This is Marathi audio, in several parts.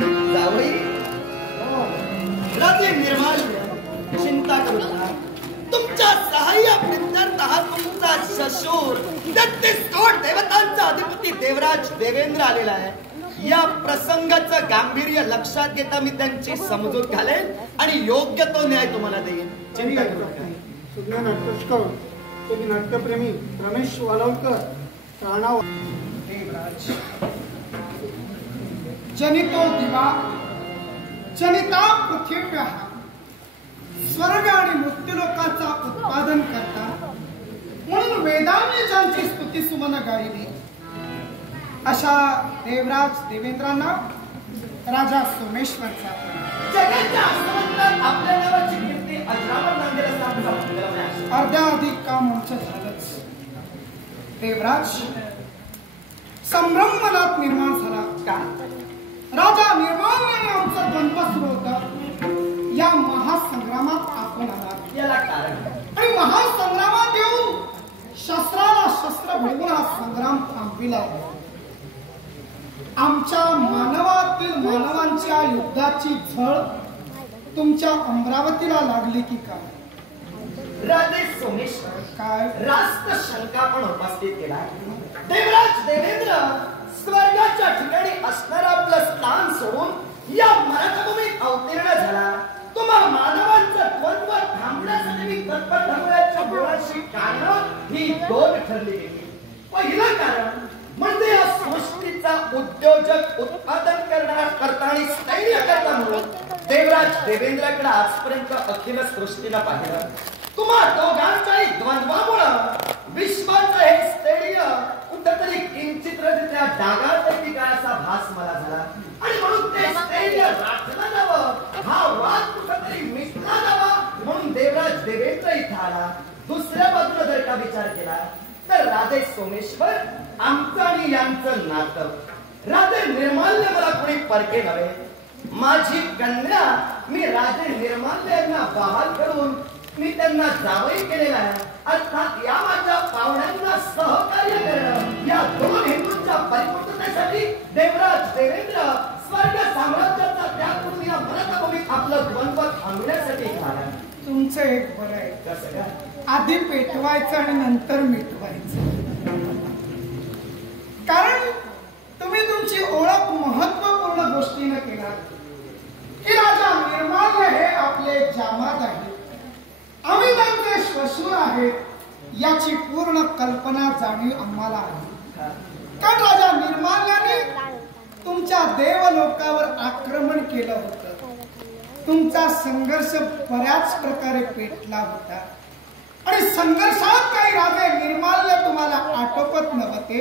जावई राजे निर्माल्य चिंता करू नका. तुमच्या सहाय्याप्रित्यर्थ हा तुमचा शशूर 33 कोट देवतांचा अधिपती देवराज देवेंद्र आलेला आहे. या प्रसंगाचं गांभीर्य लक्षात घेता मी त्यांची समजूत घालेन आणि योग्य तो न्याय तुम्हाला देईन. चिंता करू नका. सुज्ञ नाट्यस्कर एक नाट्यप्रेमी रमेश वालवकर राणा. देवराज जनितो दिवा जनिता पृथिव्या स्वर्ग आणि मृत्यूलोकाचा उत्पादन करता म्हणून वेदांनी ज्यांची स्तुती सुमन गायली अशा देवराज देवेंद्रांना राजा सोमेश्वरचा जगाच्या आसमंतात आपल्या नावाची कीर्ती अजरामर नांदेला अर्ध्याधिक काम आमचं झालंच. देवराज संभ्रम मनात निर्माण झाला का राजा निर्माल्याने आमचं द्वंद्व सुरू होतं. या महासंग्रामात आपण आलात याला कारण आणि महासंग्रामात येऊन शस्त्राला शस्त्र भिडवून हा संग्राम थांबविला. आमच्या मानवातील मानवांच्या युद्धाची झळ तुमच्या अमरावतीला लागली की काय? राजे सोमेश्वर काय रास्त शंका पण उपस्थित केला. देवराज देवेंद्र स्वर्गाच्या ठिकाणी असणारा आपलं स्थान सोडून या मराठभूमीत अवतीर्ण झाला. तुम्हा मानवांचं द्वंद्व थांबण्यासाठी मी तत्पर धर्माच्या मुळाशी कारण ही दोन ठरली गेली. पहिलं कारण म्हणजे या सृष्टीचा उद्योजक उत्पादन करता आणि स्थैर्य करता म्हणून देवराज देवेंद्रकडे आजपर्यंत अखिल सृष्टीला पाहिलं. तुम्हा दोघांच्याही द्वंद्वामुळं विश्वाचं हे स्थैर्य कुठंतरी किंचितरित्या डागात येते काय असा भास मला झाला आणि म्हणून ते स्थैर्य राखलं जावं, हा वाद कुठंतरी मिटला जावा म्हणून देवराज देवेंद्र इथं आला. दुसऱ्या बाजूला जर का विचार केला तर राजे सोमेश्वर आमचं आणि यांचं नातं. राजे निर्माल्य मला कोणी परके नव्हे. माझी कन्या मी राजे निर्माल्य यांना बहाल करून मी त्यांना जावई केलेला आहे. अर्थात या माझ्या पाहुण्यांना सहकार्य करणं या दोन हेतूंच्या परिपूर्णतेसाठी देवराज देवेंद्र स्वर्ग साम्राज्याचा त्याग करून या मराठभूमीत आपलं द्वंद्व थांबण्यासाठी झाला. तुमचं एक बरं आहे. कसं काय? आधी पेटवायचं आणि नंतर मिटवायचं. कारण तुम्ही तुमची ओळख महत्वपूर्ण गोष्टीने केला की राजा निर्माल्य हे आपले जामात आहेत, आम्ही त्यांचे श्वशूर आहेत याची पूर्ण कल्पना जाणीव आम्हाला आहे. कारण राजा निर्माल्याने तुमच्या देवलोकावर आक्रमण केलं होतं. तुमचा संघर्ष बऱ्याच प्रकारे पेटला होता आणि संघर्षात काही राजे निर्माल्य तुम्हाला आटोपत नव्हते.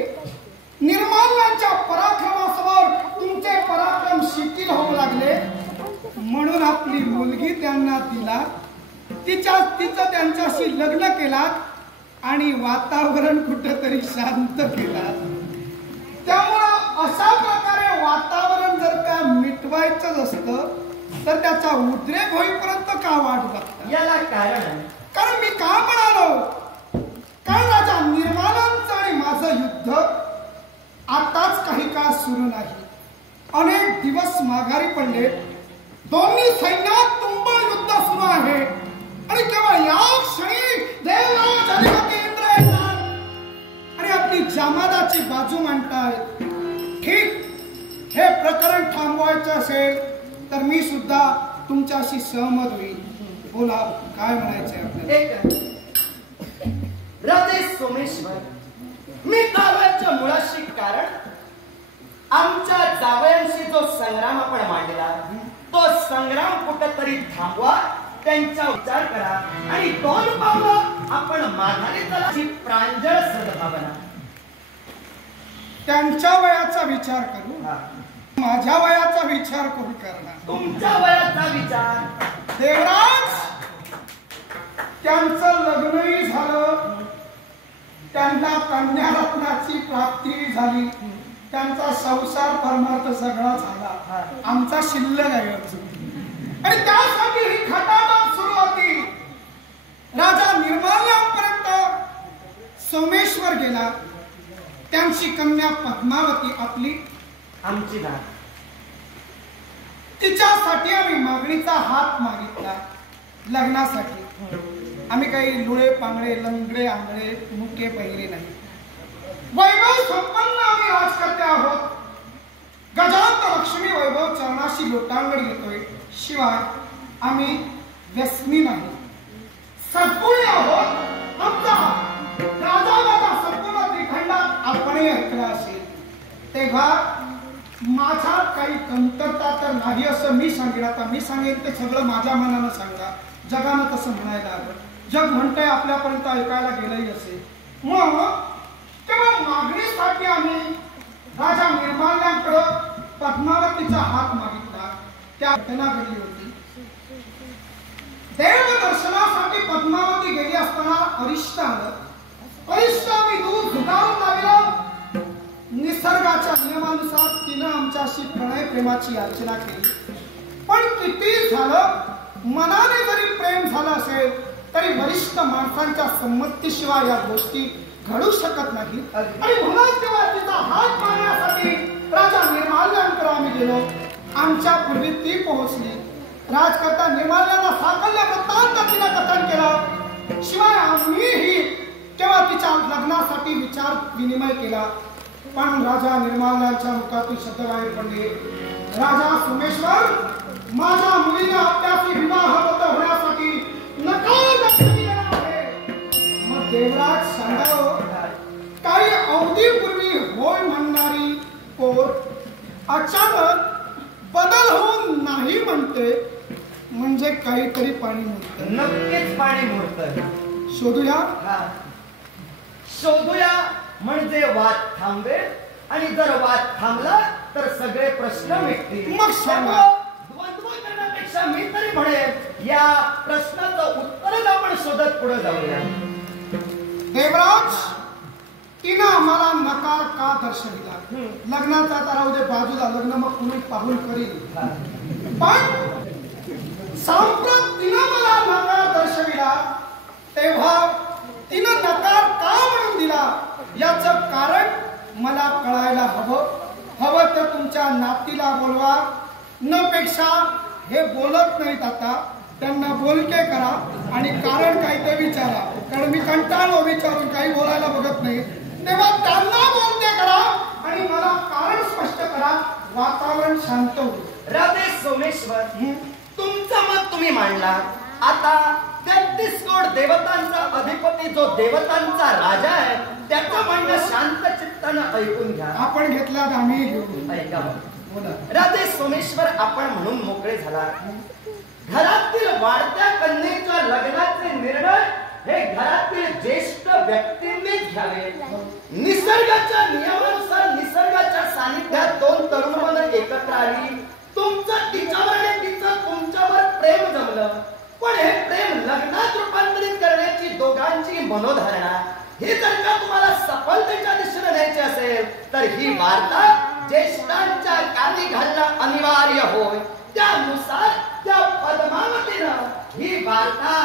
निर्माल्यांच्या पराक्रमासमोर तुमचे पराक्रम शिथिल होऊ लागले म्हणून आपली मुलगी त्यांना दिला. तिचं त्यांच्याशी लग्न केला आणि वातावरण कुठेतरी शांत केला. त्यामुळं अशा प्रकारे वातावरण जर का मिटवायचं असतं तर त्याचा उद्रेक होईपर्यंत का वाट बघता? याला कारण कारण मी का म्हणालो, कारण राजा निर्माल्यांचं आणि माझं युद्ध आताच काही काळ सुरू नाही. अनेक दिवस माघारी पडले. दोन्ही सैन्यात तुंबळ युद्ध सुरू आहे आणि केवळ या क्षणी देवराज अधिपती इंद्र येतात आणि आपली जामादाची बाजू मांडतायत. ठीक, हे प्रकरण थांबवायचं असेल तर मी सुद्धा तुमच्याशी सहमत होईल. बोला, काय म्हणायचंय आपल्याला? राजे सोमेश्वर, मी काव्याच्या मुळाशी कारण आमच्या जावयांशी जो संग्राम आपण मांडला तो संग्राम कुठेतरी थांबवा, त्यांचा विचार करा आणि दोन पावलं आपण माघारी चलाची प्रांजळ सद्भावना. त्यांच्या वयाचा विचार करू, माझ्या वयाचा विचार करू करणार. तुमच्या वयाचा विचार देवराज, त्यांचं लग्नही झालं, त्यांना कन्यारत्नाची प्राप्ती झाली, त्यांचा संसार परमार्थ सगळा झाला. आमचा शिल्लक आहे अजून आणि त्यासाठी ही खटाटोप सुरू होती. राजा निर्माल्यांपर्यंत सोमेश्वर गेला. त्यांची कन्या पद्मावती आपली आमची नात. तिच्यासाठी आम्ही मागणीचा हात मागितला लग्नासाठी. आम्ही काही लुळे पांगडे लंगडे आंगडे मुके पहिरे नाही. वैभव संपन्न आम्ही राजकर्ते आहोत. गजांत लक्ष्मी वैभव चरणाशी लोटांगण येतोय. शिवाय आम्ही व्यसनी नाही, सद्गुणी आहोत. आमचा राजा संपूर्ण त्रिखंडात आपणही ऐकला असेल. तेव्हा माझ्यात काही कमतरता तर नाही असं मी सांगेन. आता मी सांगेन ते सगळं माझ्या मनानं सांगा. जगानं तसं म्हणायला हवं. जग म्हणतंय आपल्यापर्यंत ऐकायला गेलंही असेल. मग तेव्हा मागणीसाठी आम्ही राजा निर्माल्यांकडं पद्मावतीचा हात मागितला. त्या घटना घडली होती. देव दर्शनासाठी पद्मावती गेली असताना अरिष्ट आलं. अरिष्ट आम्ही दूर झुकावून लागलो. निसर्गाच्या नियमानुसार तिनं आमच्याशी प्रणय प्रेमाची याचना केली. पण किती झालं, मनाने जरी प्रेम झालं असेल तरी वरिष्ठ माणसांच्या संमतीशिवाय या गोष्टी घडू शकत नाही. आणि म्हणून तेव्हा तिचा हात मारण्यासाठी राजा निर्माल्यांकडे आम्ही गेलो. आमच्या पूर्वी ती पोहोचली. राजकर्ता निर्माल्यांना साकल्य वृत्तांत तिनं कथन केलं. शिवाय आम्हीही तेव्हा तिच्या लग्नासाठी विचार विनिमय केला. पण राजा निर्माल्यांच्या मुखातून शब्द बाहेर पडले, राजा सोमेश्वर, माझ्या मुलीने आपल्याशी विवाहबद्ध होण्यासाठी नकार दिलेला आहे. मग देवराज सांगावं, काही अवधीपूर्वी होय म्हणणारी पोर अचानक बदल होऊन नाही म्हणते, म्हणजे काहीतरी पाणी मुरतं. नक्कीच पाणी मुरतं. शोधूया. शोधूया म्हणजे वाद थांबेल. आणि जर वाद थांबला तर सगळे प्रश्न मिटतील. मग सांगा. द्वंद्व करण्यापेक्षा मी तरी म्हणेन या प्रश्नाचं उत्तर आपण शोधत पुढे जाऊया. देवराज, तिनं आम्हाला नकार का दर्शविला? लग्नाचा तर राहू दे बाजूला, लग्न मग कुणी पाहून करील. पण सांप्रत तिनं मला नकार दर्शविला. तेव्हा तिनं नकार का म्हणून दिला याचं कारण मला कळायला हवं. हवं तर तुमच्या नातीला बोलवा. न पेक्षा हे बोलत नाहीत आता, त्यांना बोलके करा आणि कारण काय ते विचारा. कारण मी कंटाळलो विचारून, काही बोलायला बघत नाही. तेव्हा त्यांना बोलके करा आणि मला कारण स्पष्ट करा. वातावरण शांत होईल. राधे सोमेश्वर, तुमचं मत तुम्ही मांडला. आता 33 कोट देवतांचा अधिपती जो देवतांचा राजा आहे त्याचं म्हणणं शांत चित्तानं ऐकून घ्या. आपण घेतलात आम्ही घेऊ. ऐका. राधे सोमेश्वर, आपण म्हणून मोकळे झाला. घरातील वाढत्या कन्येच्या लग्नाचे निर्णय हे घरातील ज्येष्ठ व्यक्तींनीच घ्यावे. निसर्गाच्या नियमानुसार निसर्गाच्या सानिध्यात दोन तरुण मन एकत्र आली. तुमचं तिच्यावर आणि तिचं तुमच्यावर प्रेम जमलं. पण हे प्रेम लग्नात रूपांतरित करण्याची दोघांची मनोधारणा हे जर का तुम्हाला सफलतेच्या दिशेने न्यायचे असेल तर ही वार्ता ज्येष्ठांच्या कानी घालणं अनिवार्य होय. त्यानुसार त्या पद्मावतीनं ही वार्ता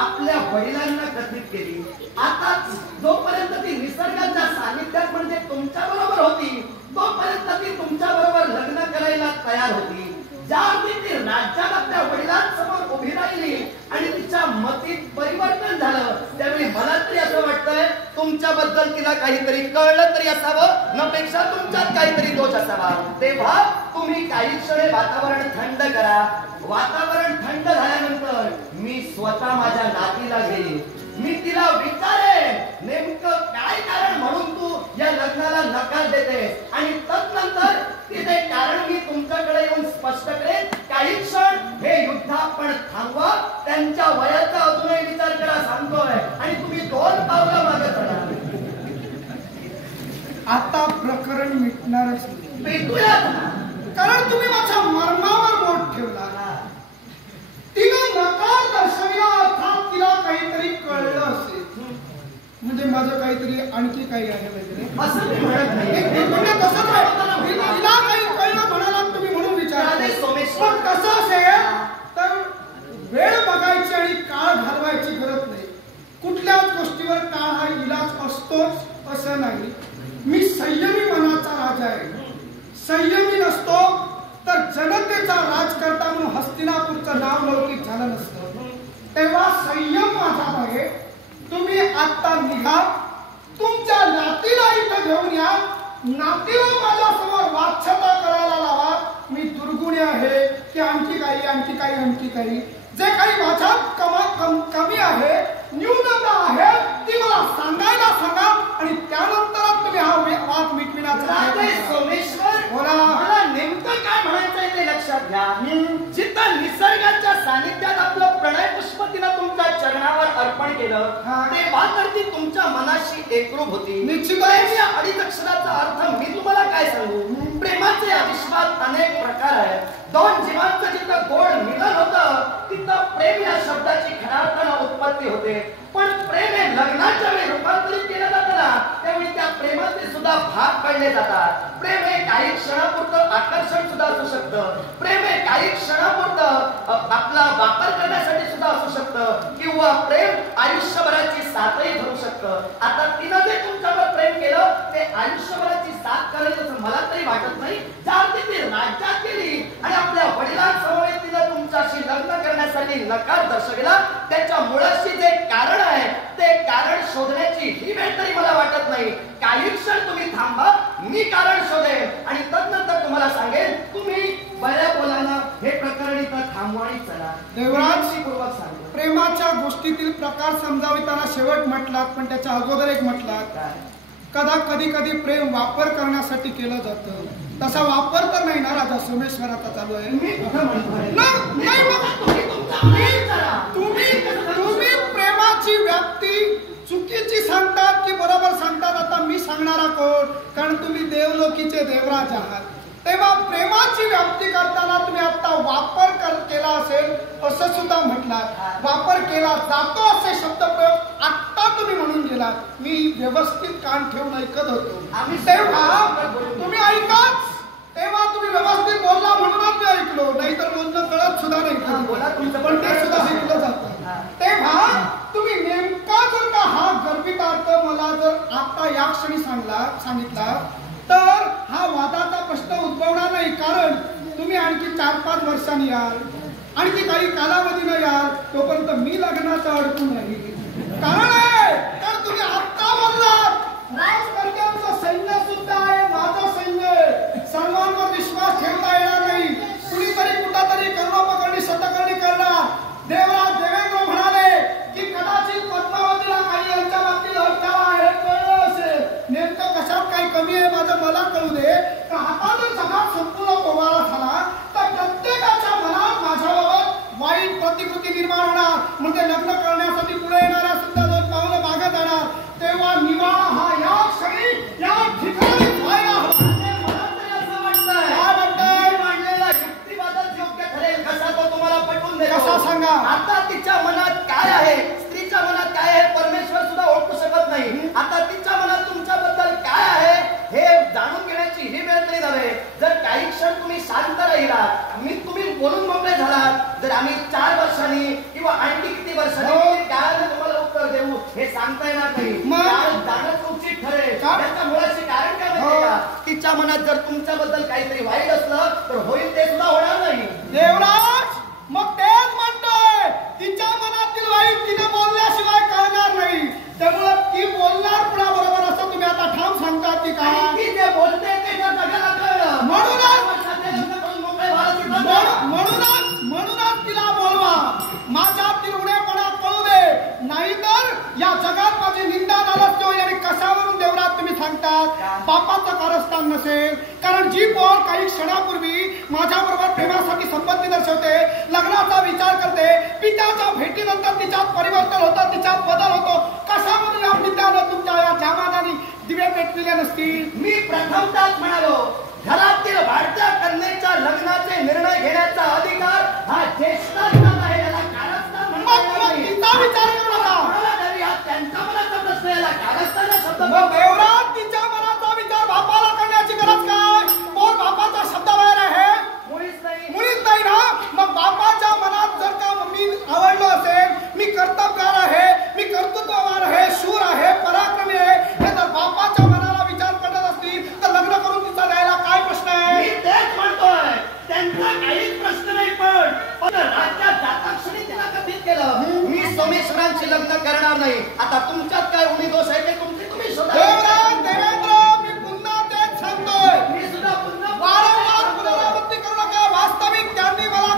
आपल्या वडिलांना कथित केली. आता जोपर्यंत ती निसर्गाच्या सानिध्यात म्हणजे तुमच्या बरोबर होती तोपर्यंत ती तुमच्या बरोबर लग्न करायला तयार होती. ज्यावेळी ती राज्यात आपल्या वडिलांसमोर उभी राहिली आणि तिच्या मतीत परिवर्तन झालं त्यावेळी मला तरी असं वाटतंय तुमच्याबद्दल तिला काहीतरी कळलं तरी असावं, नपेक्षा तुमच्यात काहीतरी दोष असावा. तेव्हा तुम्ही काही क्षण वातावरण थंड करा. वातावरण थंड झाल्यानंतर मी स्वतः माझ्या नातीला घेईन. मी तिला विचारेन नेमकं काय कारण म्हणून तू या लग्नाला नकार देते आणि तदनंतर तिथे कारण मी तुमच्याकडे येऊन स्पष्ट करेन. काही क्षण हे युद्ध आपण थांबवा. त्यांच्या वयाचा अजूनही विचार करा सांगतोय आणि तुम्ही 2 पावलं मागे चढा. आता प्रकरण मिटणारच नाही. भेटूया कारण तुम्ही माझ्या मरणावर बोट ठेवला. तिनं नकार दर्शविला अर्थात तिला काहीतरी कळलं असेल. म्हणजे माझं काहीतरी आणखी काही आहे वगैरे असं मी म्हणत नाही. म्हणजे तसंच आहे. तिला काही कळलं म्हणाला तुम्ही म्हणून विचारले. पण कसं असेल तर वेळ बघायची आणि काळ घालवायची गरज नाही. कुठल्याच गोष्टीवर काळ हा इलाज असतोच असं नाही. मी संयमी मनाचा राजा आहे. संयमी नसतो तर जनतेचा राजकारणी की आणखी काही जे काही माझ्यात कमी आहे, न्यूनता आहे, ती मला सांगायला सांगा आणि त्यानंतरच तुम्ही हा वाद मिटविण्याचा सोमेश्वर बोला. मला नेमकं काय म्हणायचंय ते लक्षात घ्या. जिथं निसर्गाच्या सानिध्यात आपलं प्रणय पुष्प तिनं तुमच्या चरणावर अर्पण केलं, तेव्हा तर ती तुमच्या मनाशी एकरूप होती. निश्चित या अडीच अक्षराचा अर्थ मी तुम्हाला काय सांगू. प्रेमाचे या विश्वात अनेक प्रकार आहेत. दोन जीवांचं जिथं गोड मिलन होतं तिथं प्रेम या शब्दाची खऱ्या अर्थानं उत्पत्ती होते. पण प्रेम हे लग्नाच्या वेळी रूपांतरित केलं जातं ना, त्यावेळी त्या प्रेमाचे सुद्धा भाग पाडले जातात. प्रेम हे काही क्षणापुरतं आकर्षण सुद्धा असू शकतं. प्रेम हे काही क्षणापुरतं आपला वापर करण्यासाठी सुद्धा असू शकतं, किंवा प्रेम आयुष्यभराची साथही धरू शकतं. आता तिनं जे तुमच्यावर प्रेम केलं ते आयुष्यभराची साथ करेल असं मला तरी वाटत नाही. जर ती राज्यात गेली आणि आपल्या वडिलांसमोर तिनं तुमच्याशी लग्न करण्यासाठी नकार दर्शविला, त्याच्या मुळाशी जे कारण आहे ते कारण शोधण्याची ही वेळ तरी मला वाटत नाही. काही क्षण तुम्ही थांबा, मी कारण शोधेन आणि तदनंतर तुम्हाला सांगेन. तुम्ही बऱ्या बोलाना हे प्रकरण इथं थांबवा आणि चला. देवराजपूर्वक सांगतो, प्रेमाच्या गोष्टीतील प्रकार समजाविताना शेवट म्हटलात, पण त्याच्या अगोदर एक म्हटलात, कधी प्रेम वापर करण्यासाठी केलं जातं. तसा वापर तर नाही ना राजा सोमेश्वराचा चालू आहे. तुम्ही प्रेमाची व्याप्ती चुकीची सांगतात की बरोबर सांगतात आता मी सांगणारा कोण, कारण तुम्ही देवलोकीचे देवराज आहात. तेव्हा प्रेमाची व्याप्ती करताना तुम्ही आता वापर केला असेल असं सुद्धा म्हटलात. वापर केला जातो असे शब्दप्रयोग आता तुम्ही म्हणून गेलात. मी व्यवस्थित कान ठेवून ऐकत होतो. तेव्हा तुम्ही ऐकाच, तेव्हा तुम्ही व्यवस्थित बोलला म्हणूनच मी ऐकलो, नाहीतर बोलणं कळत सुद्धा नाही. पण ते सुद्धा ऐकलं जातं. तेव्हा तुम्ही नेमका जर का हा गर्भितार्थ मला जर आता या क्षणी सांगितला तर हा वादाचा प्रश्न उद्भवणार नाही. कारण तुम्ही आणखी 4-5 वर्षांनी याल, आणखी काही कालावधीनं याल, तोपर्यंत मी लग्नाचं अडकून राहील. कारण आहे तर तुम्ही आत्ता बोललात राजकर्त्यांचं सैन्य सुद्धा आहे, माझं सैन्य आहे, सर्वांवर विश्वास ठेवता येणार नाही. कुणीतरी कुठंतरी कर्णोपकरणी शतकर्णी करणार. देवराज देवेंद्र म्हणाले की कदाचित पद्मावतीला काही यांच्या बाबतीत हट्टाला आहे, कळलं असेल. नेमकं कशात काही कमी आहे माझं मला कळू दे. आता जर सगळा संपूर्ण पोवाडा झाला तर प्रत्येकाच्या मनात माझ्याबाबत वाईट प्रतिकृती निर्माण होणार. म्हणजे लग्न करण्यासाठी पुढे येणाऱ्या सुद्धा 2 पावलं मागे जाणार. तेव्हा निवाळा हा या क्षणी या ठिकाणी व्हायला हवा. मला तरी असं वाटतंय, काय म्हणताय? मांडलेला युक्तिवादच योग्य ठरेल. कसा तो तुम्हाला पटवून देतो. कसा सांगा. आता तिच्या मनात काय आहे, स्त्रीच्या मनात काय आहे, परमेश्वर सुद्धा ओळखू शकत नाही. आता तिच्या मनात तुमच्याबद्दल काय आहे हे जाणून घेण्याची ही वेळ तरी नव्हे. जर काही क्षण तुम्ही शांत राहिला, तुम्ही बोलून मोकळे झालात, जर आम्ही 4 वर्षांनी किंवा आणखी किती वर्षांनी काय तुम्हाला उत्तर देऊ हे सांगता येणार नाही. जाणंच उचित ठरेल. त्याच्या मुळाशी कारण काय माहिती का, तिच्या मनात जर तुमच्याबद्दल काहीतरी वाईट असलं तर होईल ते सुद्धा होणार नाही. देवराज मग तेच म्हणतोय, तिच्या मनातील वाईट तिने बोलल्याशिवाय कळणार नाही. त्यामुळे ती बोलणार कुणाबरोबर असं तुम्ही आता ठाम सांगतात की काय. ती जे बोलते ते जर जगाला कळलं, म्हणूनच तिला बोलवा. माझ्यातील उडेपणा कळू दे, नाहीतर या जगात माझी निंदा झालंच होईल. आणि कशावरून देवराज तुम्ही सांगतात बापाचं कारस्थान नसेल. कारण जी पोर काही क्षणापूर्वी माझ्याबरोबर प्रेमासाठी संबंधी दर्शवते, लग्नाचा विचार करते, पित्याच्या भेटीनंतर तिच्यात परिवर्तन होतं, तिच्यात बदल होतो, कशामधून या पित्यानं तुमच्या या जामादानी दिवे पेटविले नसतील. मी प्रथमताच म्हणालो, घरातील वाढत्या कन्येच्या लग्नाचे निर्णय घेण्याचा अधिकार हा ज्येष्ठांचा आहे. याला कारस्थान म्हणतात. तिचा विचार करू नका. त्यांच्या मनाचा प्रश्न याला कारस्थान शब्द. देवराज तिच्या मनाचा विचार बापाला करण्याची गरज काय. कोण बापाचा शब्द बाहेर आहे, मुळीच नाही ना. मग बापाच्या मनात जर का मी आवडलो असेल, मी कर्तबगार आहे, मी कर्तृत्ववान आहे, शूर आहे, पराक्रमी आहे, हे जर बापाच्या मनाला विचार करत असतील तर लग्न करून तिचा द्यायला काय प्रश्न आहे. मी तेच म्हणतोय, त्यांचा काहीच प्रश्न नाही. पण राज्यात जाता क्षणी तिला कथित केलं, मी सोमेश्वरांची लग्न करणार नाही. आता तुमच्यात काय उणी दोष आहे ते तुम्ही शोधा. देवराज देवेंद्र मी पुन्हा तेच सांगतोय. मी सुद्धा पुन्हा वारंवार पुनरावृत्ती करू नका. वास्तविक त्यांनी मला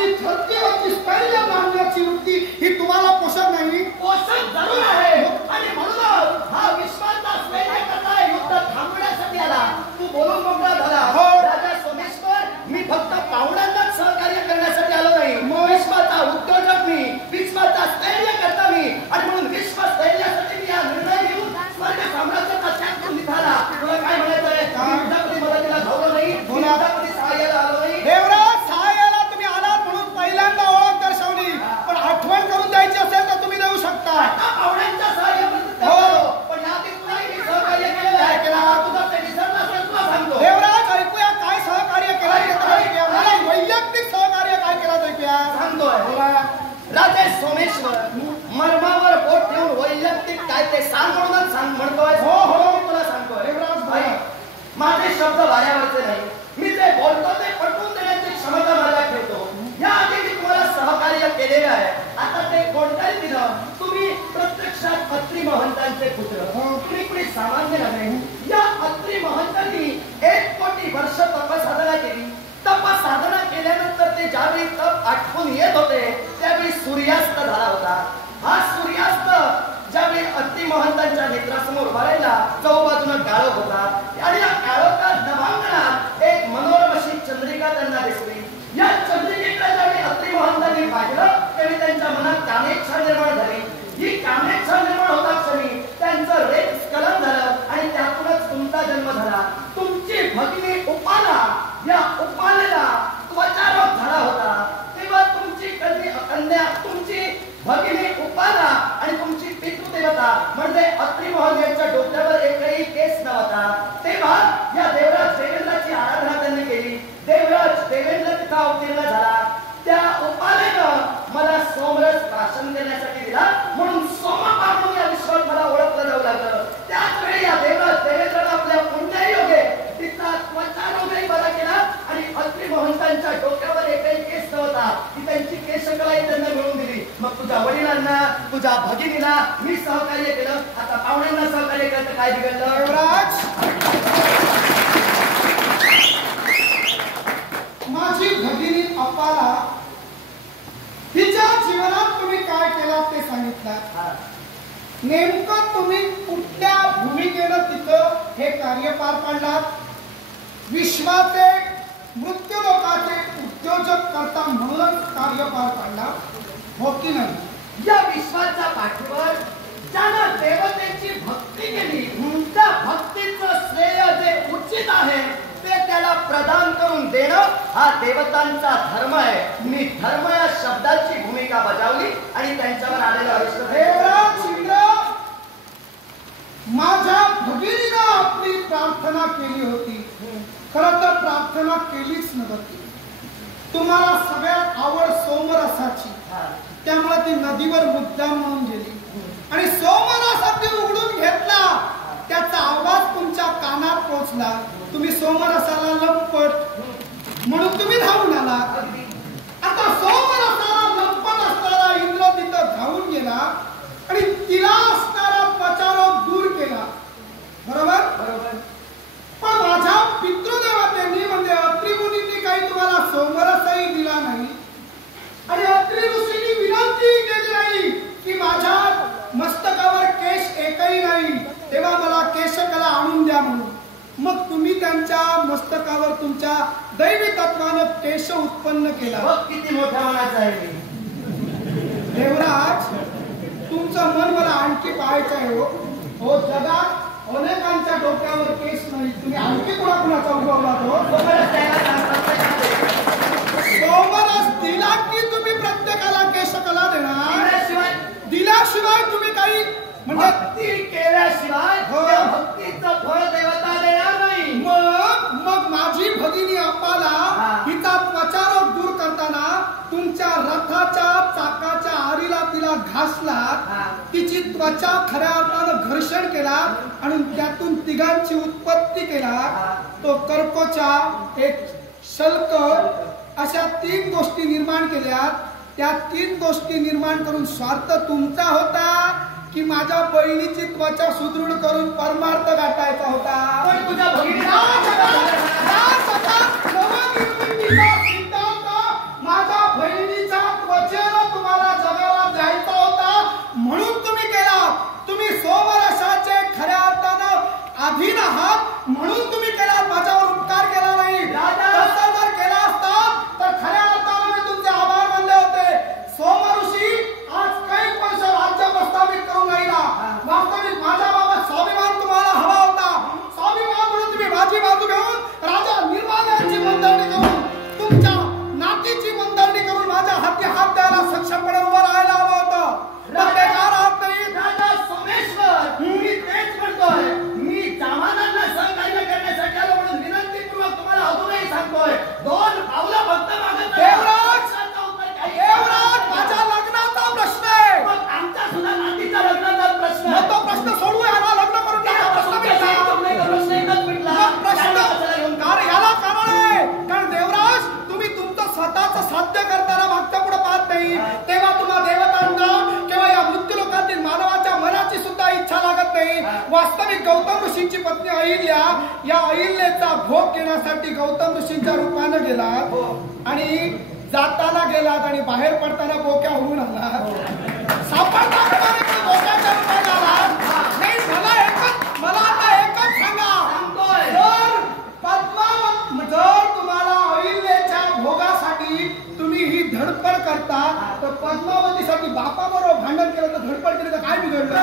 अशी धरतीवरची स्थैर्य मानण्याची वृत्ती ही तुम्हाला पोषक नाही? पोषक जरूर आहे आणि म्हणूनच हा विश्वाचा स्थैर्य करता युद्ध थांबवण्यासाठी आला. तू बोलून मोकळा झाला. हो. राजा सोमेश्वर, मी फक्त पाहुण्यांनाच सहकार्य करण्यासाठी आलो नाही. विश्वाचा उद्योजक मी, विश्वाचा स्थैर्य करता मी, आणि म्हणून विश्व स्थैर्यासाठी मी हा निर्णय घेऊन स्वर्ग साम्राज्याचा त्याग करून निघाला. तुला काय म्हणायचं आहे? युद्धामध्ये मदतीला धावलो नाही, युद्धामध्ये सहाय्याला आलो नाही. देवराज, सहाय्याला तुम्ही आलात म्हणून पहिल्यांदा ओळख दर्शवली, पण आठवण करून द्यायची असेल तर तुम्ही देऊ शकता. आता पाहुण्यांच्या सहाय्यामध्ये हो. पण याआधी तुलाही मी सहकार्य केलेलं आहे. तुझं ते विसरलं असेल, तुला सांगतो. देवराज, ऐकूया काय सहकार्य केलं ते तर ऐकूया. मला वैयक्तिक सहकार्य काय केलं ते ऐकूया. सांगतोय. राजे सोमेश्वर, मर्मावर बोट ठेवून वैयक्तिक काय ते सांग म्हणूनच सांग म्हणतोय. हो, हो. मी तुला सांगतोय. देवराज, बोला. ऐक, माझे शब्द वाऱ्यावरचे नाही. मी जे बोलतो ते पटवून देण्याची क्षमता माझ्यात ठेवतो. याआधी मी तुम्हाला सहकार्य केलेलं आहे. आता ते कोणत्याही दिलं. तुम्ही प्रत्यक्षात अत्री महंतांचे पुत्र. तुम्ही कुणी सामान्य नव्हे. या अत्री महंतांनी 1 कोटी वर्ष तपसाधना केली. तपसाधना केल्यानंतर ते ज्यावेळी तप आठवून येत होते त्यावेळी सूर्यास्त झाला होता. हा सूर्यास्त ज्यावेळी अत्री महंतांच्या नेत्रासमोर उभा राहिला, चौबाजूनं काळोख होता आणि या काळोखात नभांगणात एक मनोरम अशी चंद्रिका त्यांना दिसली. या चंद्रिकेकडे ज्यावेळी अत्री महंतांनी पाहिलं त्यावेळी त्यांच्या मनात कामेच्छा निर्माण झाली. ही कामेच्छा निर्माण होता क्षणी त्यांचं रेत स्खलन झालं आणि त्यातूनच तुमचा जन्म झाला. तुमची भगिनी उपाला, या उपालेला त्वचारोग झाला होता. तेव्हा तुमची कन्या, तुमची भगिनी उपाला आणि तुमची पितृदेवता म्हणजे अत्री महल यांच्या डोक्यावर एकही केस नव्हता. तेव्हा या देवराज देवेंद्राची आराधना त्यांनी केली. देवराज देवेंद्र तिथं अवतीर्ण झाला. त्या उपालेनं मला सोमरस भाषण देण्यासाठी दिला, म्हणून सोमा म्हणून या विश्वात मला ओळखलं जाऊ लागलं. त्याच वेळी या देवराज देवेंद्रानं आपल्या पुण्यायोगे तिथला त्वचारोगही बरा केला आणि अत्री महंतांच्या डोक्यावर एकही केस नव्हता. ती त्यांची केशकलाही त्यांना मिळवून दिली. मग तुझ्या वडिलांना, तुझ्या भगिनीला मी सहकार्य केलं. आता पाहुण्यांना सहकार्य केलं तर काय बिघडलं? देवराज, माझी भगिनी अपाला तिच्या जीवनात तुम्ही काय केलं ते सांगितलं. नेमकं तुम्ही कुठल्या भूमिकेनं तिथं हे कार्य पार पाडलात? विश्वाचे मृत्यू लोकाचे उद्योजक करता म्हणूनच कार्य पार पाडला, हो की नाही? या विश्वाच्या पाठीवर ज्यानं देवतेची भक्ती केली त्या भक्तीचं श्रेय जे उचित आहे ते त्याला प्रदान करून देणं हा देवतांचा धर्म आहे. मी धर्म या शब्दाची भूमिका बजावली आणि त्यांच्यावर आलेलं अरिष्ट. देवराज इंद्र, माझ्या भगिनीनं आपली प्रार्थना केली होती. खरं तर प्रार्थना केलीच नव्हती. तुम्हाला सगळ्यात आवड सोमरसाची, त्यामुळे ती नदीवर मुद्दाम म्हणून गेली आणि सोमरसाची उघडून घेतला. त्याचा आवाज तुमच्या कानात पोहोचला. तुम्ही सोमरसाला लपट म्हणून तुम्ही धावून आला. आता सोमरसाला लपट असणारा इंद्र तिथं धावून गेला आणि तिला असणारा त्वचारोग दूर केला. बरोबर बरोबर. पण माझ्या पितृदेवतेनी म्हणजे अत्री मुनींनी काही तुम्हाला सोमरसही दिला नाही आणि अत्री ऋषींनी विनंती केली नाही की माझ्या मस्तकावर केश एकही नाही, तेव्हा मला केशकला आणून द्या म्हणून. मग तुम्ही त्यांच्या मस्तकावर तुमच्या दैवी तत्वानं केश उत्पन्न केला. किती मोठ्या मनाचा आहे. देवराज, तुमचं मन मला आणखी पाहायचं आहे. हो, जगात अनेकांच्या डोक्यावर केस नाही, तुम्ही आणखी कुणाकुणाचा उगवला तो? सोमरस दिला की तुम्ही प्रत्येकाला केशकला देणार? दिल्याशिवाय तुम्ही काही म्हणजे भक्ती केल्याशिवाय भक्तीचं फळ देवता देणार नाही. मग माझी भगिनी अप्पाला हिचा त्वचारोग दूर करताना तुमच्या रथाच्या चाकाच्या आरीला तिला घासला, तिची त्वचा खऱ्या अर्थानं घर्षण केला आणि त्यातून तिघांची उत्पत्ती केला. तो कर्कोचा, एक शल्क, अशा 3 गोष्टी निर्माण केल्या. त्या 3 गोष्टी निर्माण करून स्वार्थ तुमचा होता की माझ्या बहिणीची त्वचा सुदृढ करून परमार्थ गाठायचा होता? पण तुझ्या भगिनीला माझ्या बहिणी वास्तविक गौतम ऋषींची पत्नी अहिल्या या अहिल्याचा भोग घेण्यासाठी गौतम ऋषींच्या रूपानं गेलात आणि जाताना गेलात आणि बाहेर पडताना बोक्यावरून आलात सापडता बोक्याच्या रूपाने आलात नाही मला आता एकच सांगा जर तुम्हाला अहिल्याच्या भोगासाठी तुम्ही ही धडपड करता तर पद्मावतीसाठी बापाबरोबर भांडण केलं तर धडपड केलं तर काय बिघडलं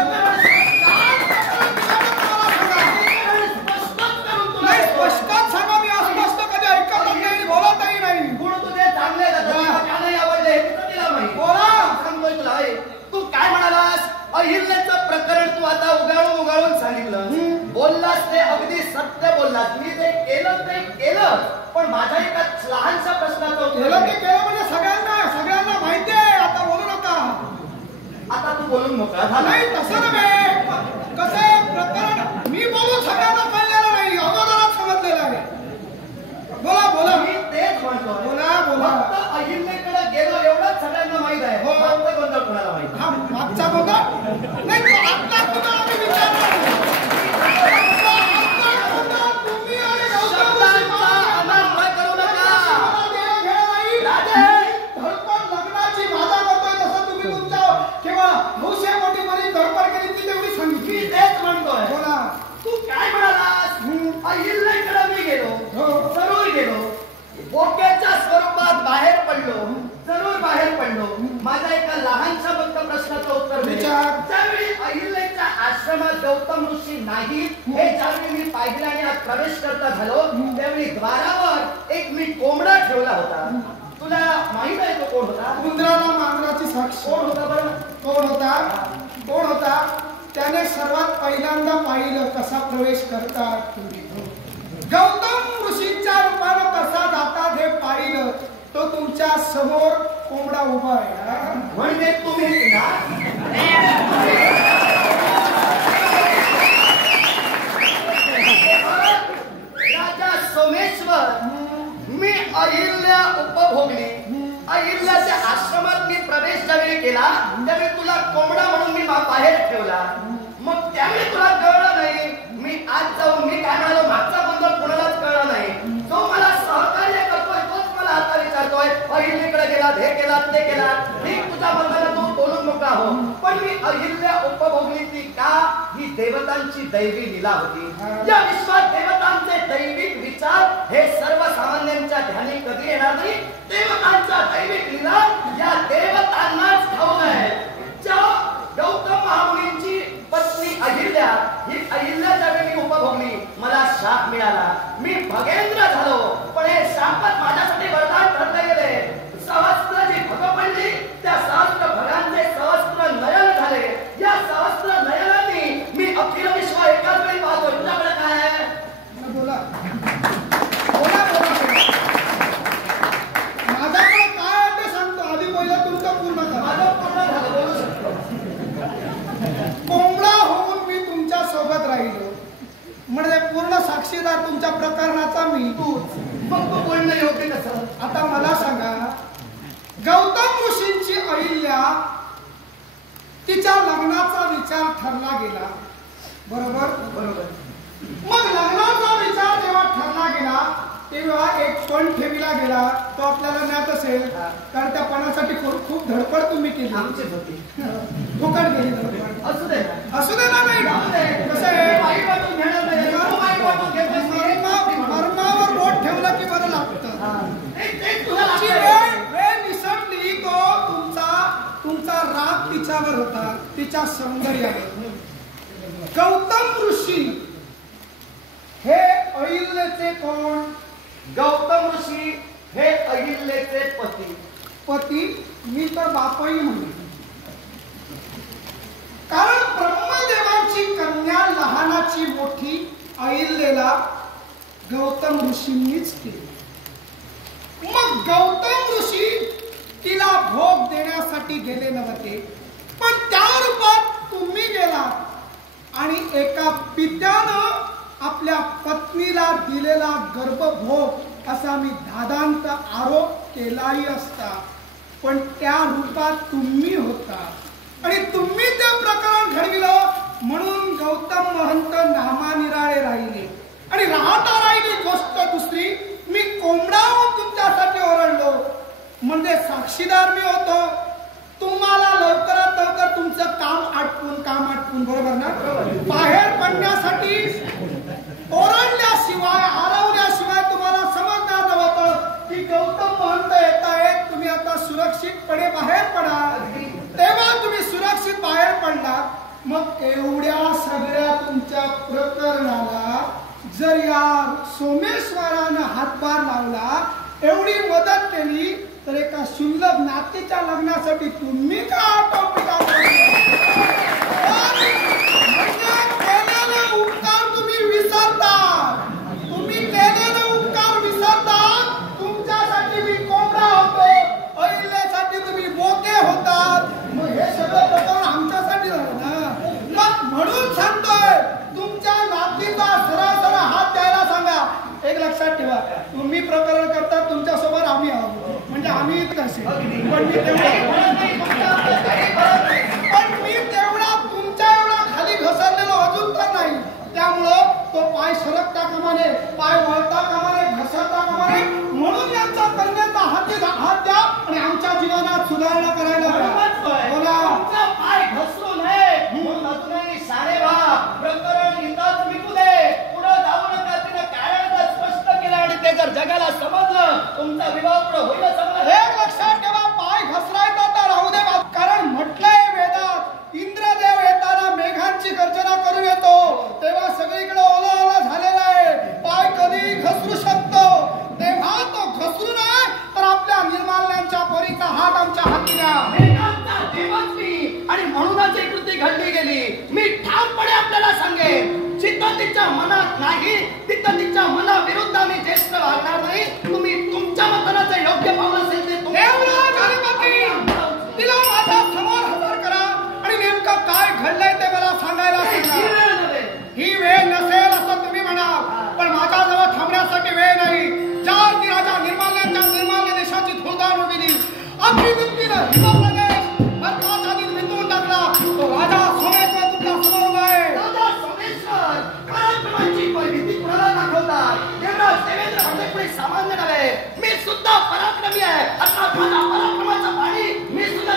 नाही स्पष्टच सांगा मी अस्पष्ट कधी ऐकत नाही बोलतही नाही गुण तुझे चांगले नाही आवडले तिला माहिती बोला सांगतोय तुला तू काय म्हणालास अहिल्याचं प्रकरण तू आता उगाळून सांगितलं बोललास ते अगदी सत्य बोललास मी ते केलं पण माझ्या एका लहानशा प्रश्नाचं केलं म्हणजे सगळ्यांना माहिती आहे आता बोलू नका आता तू बोलून मोकळा झाला नाही तसं नव्हे कसं प्रकरण मी बोलून सगळ्यांना कळलेलं नाही अगोदरच समजलेलं आहे बोला मी तेच म्हणतो बोला फक्त अहिल्याकडे गेलो एवढंच सगळ्यांना माहित आहे मागचा गोंधळ कोणाला माहित हा मागचा गोंधळ नाही तो आत्ता तुम्हाला मी विचारलं तुम्ही आणि शब्दांचा अनर्थ करू नका धडपड लग्नाची माझा करतोय तसं तुम्ही तुमच्या किंवा नऊशे कोटी मध्ये धडपड केली ती तेवढी सांगितली तेच म्हणतोय बोला तू काय म्हणालास अहिल्याकडे मी गेलो जरूर गेलो बोक्याच्या स्वरूपात बाहेर पडलो जरूर बाहेर पडलो माझ्या एका लहानशा फक्त प्रश्नाचं उत्तर ज्यावेळी अहिल्याच्या आश्रमात गौतम ऋषी नाही हे ज्यावेळी मी पाहिलं आणि आज प्रवेश करता झालो त्यावेळी द्वारावर एक मी कोंबडा ठेवला होता तुला माहित आहे तो कोण होता उंदराला मांजराची साक्ष कोण होता बरं कोण होता त्याने सर्वात पहिल्यांदा पाहिलं कसा प्रवेश करतात तुम्ही गौतम ऋषींच्या रूपानं कसा जातात हे पाहिलं तो तुमच्या समोर कोंबडा उभा आहे म्हणजे तुम्ही ना राजा सोमेश्वर मी अहिल्या उपभोगली अहिल्याच्या आश्रमात मी प्रवेश ज्यावेळी केला त्यावेळी तुला कोंबडा म्हणून मी बाहेर ठेवला मग त्यावेळी तुला कळलं नाही मी आज जाऊन मी काय म्हणालो मागचा गोंधळ कोणालाच कळला नाही जो मला सहकार्य करतोय तोच मला आता विचारतोय अहिल्याकडे गेला हे केला ते केला ठीक तुझ्या बंधाला तू बोलून मोकळा हो पण मी अहिल्या उपभोगली ती का ही देवतांची दैवी लीला होती या विश्वात देवतांचे दैविक विचार हे सर्वसामान्यांच्या ध्यानी कधी येणार नाही देवतांच्या दैविक लीला या देवतांनाच ठाऊक आहे गौतम महामुनींची पत्नी अहिल्या ही अहिल्या ज्यावेळी उपभोगली मला शाप मिळाला मी भगेंद्र झालो पण हे शापच माझ्यासाठी वरदान ठरले गेले सहस्त्र जी भग पडली त्या सहस्त्र भगांचे सहस्त्र नयन झाले या सहस्त्र नयनांनी मी अखिल विश्व एकाच वेळी पाहतो तुझ्याकडे काय आहे बोला माझ्याकडे काय आहे ते सांगतो आधी पहिलं तुमचं पूर्ण करा माझं पूर्ण झालं बोलू शकतो कोंबडा होऊन मी तुमच्या सोबत राहिलो म्हणजे पूर्ण साक्षीदार तुमच्या प्रकरणाचा मी तूच मग तू बोलणं योग्य कसं आता मला सांगा गौतम ऋषींची अहिल्या तिच्या लग्नाचा विचार ठरला गेला बरोबर मग लग्नाचा विचार जेव्हा ठरला गेला तेव्हा एक पण ठेविला गेला तो आपल्याला ज्ञात असेल कारण त्या पणासाठी खूप धडपड तुम्ही केली आमचीच होती फुकट गेली धडपड असू दे ना नाही कसं आहे वाईट वाटून घेणार नाही वाईट वाटून घेत मर्मावर बोट ठेवलं की बरं लागतं तुझी वेळ निसटली तो तुमचा राग तिच्यावर होता तिच्या सौंदर्यावर गौतम ऋषी हे अहिल्याचे कोण गौतम ऋषी हे अहिल्याचे पती मी तर बापही म्हणेन कारण ब्रह्मदेवाची कन्या लहानाची मोठी अहिल्याला गौतम ऋषींनीच केली मग गौतम ऋषी तिला भोग देण्यासाठी गेले नव्हते पण त्या रूपात तुम्ही गेलात आणि एका पित्यानं आपल्या पत्नीला दिलेला गर्भभोग असा मी दादांत आरोप केलाही असता पण त्या रूपात तुम्ही होता आणि तुम्ही ते प्रकरण घडविलं म्हणून गौतम महंत साक्षीदार मी होतो. तुम्हाला लवकरात लवकर तुमचं काम आटपून बरोबर ना बाहेर पडण्यासाठी ओरडल्याशिवाय हरवल्याशिवाय तुम्हाला समजणार नव्हतं की गौतम महंत येत आहेत. तुम्ही आता सुरक्षितपणे बाहेर पडा. तेव्हा तुम्ही सुरक्षित बाहेर पडला. मग एवढ्या सगळ्या तुमच्या प्रकरणाला जर या सोमेश्वरानं हातभार लावला, एवढी मदत केली, तर एका शुल्लक नातीच्या लग्नासाठी तुम्ही का आटोपीटा केलेले उपकार तुम्ही विसरता. तुम्ही केलेले उपकार विसरता. तुमच्यासाठी मी कोंबडा होतो, अहिल्यासाठी तुम्ही बोके होतात. मग हे सगळं प्रकरण आमच्यासाठी झालं ना. मग म्हणून सांगतोय, तुमच्या नातीचा सरळ हात द्यायला सांगा. एक लक्षात ठेवा, तुम्ही प्रकरण करता, तुमच्यासोबत आम्ही आहोत, म्हणजे आम्ही कसे. पण मी तेवढा तुमच्या एवढा खाली घसरलेलो अजून तर नाही. त्यामुळं तो पाय सरकता कामा नये, पाय वळता कामा नये, घसरता कामा नये. म्हणून यांचा कन्याचा हात द्या आणि आमच्या जीवनात सुधारणा करायला बोला. पाय घसरू नये म्हणून अजूनही सारे व्हा. प्रकरण इथंच मिटू दे. पुढे जाऊ नका. तिने कारण स्पष्ट केलं आणि ते जर जगाला समजलं, तुमचा विवाह पुढे होईल समजलं. एक लक्षात ठेवा, पाय घसरायचा तर राहू दे. कारण म्हटलंय वेदात, इंद्रदेव येताना मेघांची गर्जना करून येतो. तेव्हा सगळीकडे ओला ओला झालेला आहे. पाय कधी घसरू शकतो. तेव्हा तो घसरू नये तर आपल्या निर्माल्यांच्या परीचा हात आमच्या हाती द्या. आणि म्हणूनच ही कृती घडली गेली. मी ठामपणे आपल्याला सांगेन, जिथं तिच्या मनात नाही तिथं तिच्या मनाविरुद्ध आम्ही ज्येष्ठ वागणार नाही. तुम्ही तुमच्या मतदानाचं योग्य पाऊल असेल ते तिला माझ्या समोर हजर करा आणि नेमकं काय घडलंय ते मला सांगायला सांगा. ही वेळ नसेल असं तुम्ही म्हणा, पण माझ्याजवळ थांबण्यासाठी वेळ नाही. ज्या ती राजा निर्माल्यांच्या निर्माल्य देशाची धुळधाण उडविली, अगदी बिनतीनं हिमालयाने बर्फाचा दिन वितळून टाकला, तो राजा सोमेश्वर तुमच्या समोर उभा आहे. राजा सोमेश्वर पराक्रमाची भीती कुणाला दाखवतात. देवराज देवेंद्र म्हणजे कोणी सामान्य नव्हे. मी सुद्धा पराक्रमी आहे. आता माझ्या पराक्रमाचं पाणी मी सुद्धा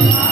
मा